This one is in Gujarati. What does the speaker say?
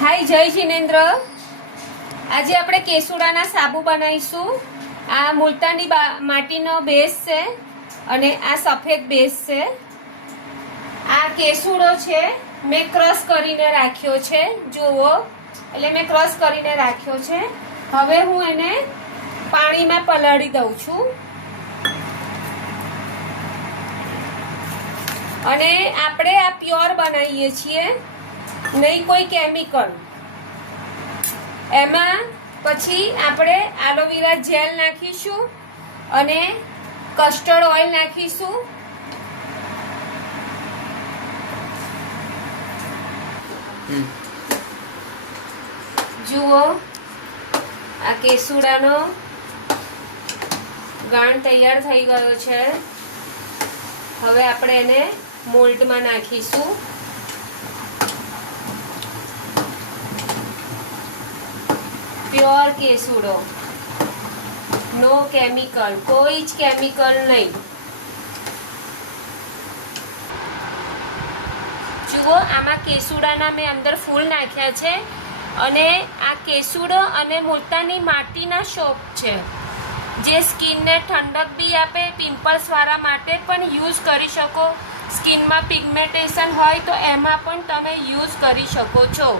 હાય, જય જિનેન્દ્ર. આજે આપણે કેસુડાના સાબુ બનાવીશું. આ મુલતાની માટીનો બેઝ છે અને આ સફેદ બેઝ છે. આ કેસુડો છે, મેં ક્રશ કરીને રાખ્યો છે, જુઓ. એટલે મેં ક્રશ કરીને રાખ્યો છે. હવે હું એને પાણીમાં પલાળી દઉં છું. અને આપણે આ પ્યોર બનાવીએ છીએ. નહીં કોઈ કેમિકલ એમાં પછી આપણે એલોવેરા જેલ નાખીશું અને કસ્ટર્ડ ઓઇલ નાખીશું. જુઓ આ કેસુડાનો ગાણ તૈયાર થઈ ગયો છે. હવે આપણે એને મોલ્ડમાં નાખીશું. પ્યોર કેસુડો. નો કેમિકલ, કોઈ જ કેમિકલ નહીં. જુઓ, આમાં કેસુડાના મેં અંદર ફૂલ નાખ્યા છે અને આ કેસુડો અને મુલતાની માટીના શોપ છે, જે સ્કિનને ઠંડક બી આપે પિમ્પલ્સવાળા માટે પણ યુઝ કરી શકો. સ્કિનમાં પિગમેન્ટેશન હોય તો એમાં પણ તમે યુઝ કરી શકો છો.